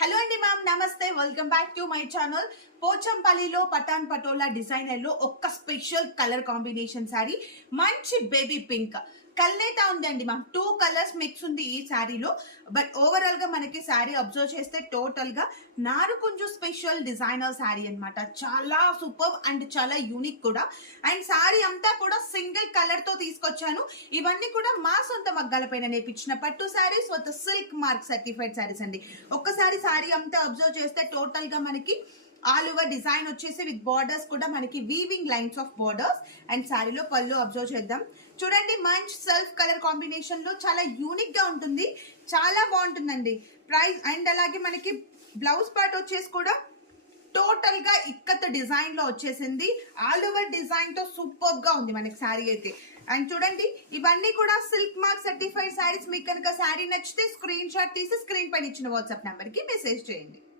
Hello అండి ma'am, నమస్తే. Welcome back to my channel. పోచంపల్లిలో పటాన్ పటోలా డిజైనర్లో ఒక్క స్పెషల్ కలర్ కాంబినేషన్ శారీ, మంచి బేబీ పింక్ కల్నేతా ఉందండి మ్యామ్. 2 కలర్స్ మిక్స్ ఉంది ఈ శారీలో. బట్ ఓవరాల్ గా మనకి శారీ అబ్జర్వ్ చేస్తే టోటల్ గా నారుకుంజు స్పెషల్ డిజైనర్ శారీ అన్నమాట. చాలా సూపర్ అండ్ చాలా యూనిక్ కూడా. అండ్ శారీ అంతా కూడా సింగిల్ కలర్ తో తీసుకొచ్చాను. ఇవన్నీ కూడా మా సొంత మగ్గాల పైన నేర్పించిన పట్టు saris with silk mark certified saris అండి. ఒక్కసారి శారీ అంతా అబ్జర్వ్ చేస్తే టోటల్ గా మనకి ఆల్ ఓవర్ డిజైన్ వచ్చేసి విత్ బార్డర్స్ కూడా మనకి weaving lines of borders. And శారీలో పళ్ళు అబ్జర్వ్ చేద్దాం. చూడండి, మంచి సెల్ఫ్ కలర్ కాంబినేషన్ లో చాలా యూనిక్ గా ఉంటుంది, చాలా బాగుంటుందండి. ప్రైస్ అండ్ అలాగే మనకి బ్లౌజ్ పార్ట్ వచ్చేసి కూడా టోటల్ గా ఇక్కత్ డిజైన్ లో వచ్చేసింది. ఆల్ ఓవర్ డిజైన్ తో సూపర్ గా ఉంది మనకి శారీ అయితే. అండ్ చూడండి, ఇవన్నీ కూడా సిల్క్ మార్క్ సర్టిఫైడ్ శారీస్. మీకు కనుక శారీ నచ్చితే స్క్రీన్ షాట్ తీసి స్క్రీన్ పైన ఇచ్చిన వాట్సాప్ నెంబర్ కి మెసేజ్ చేయండి.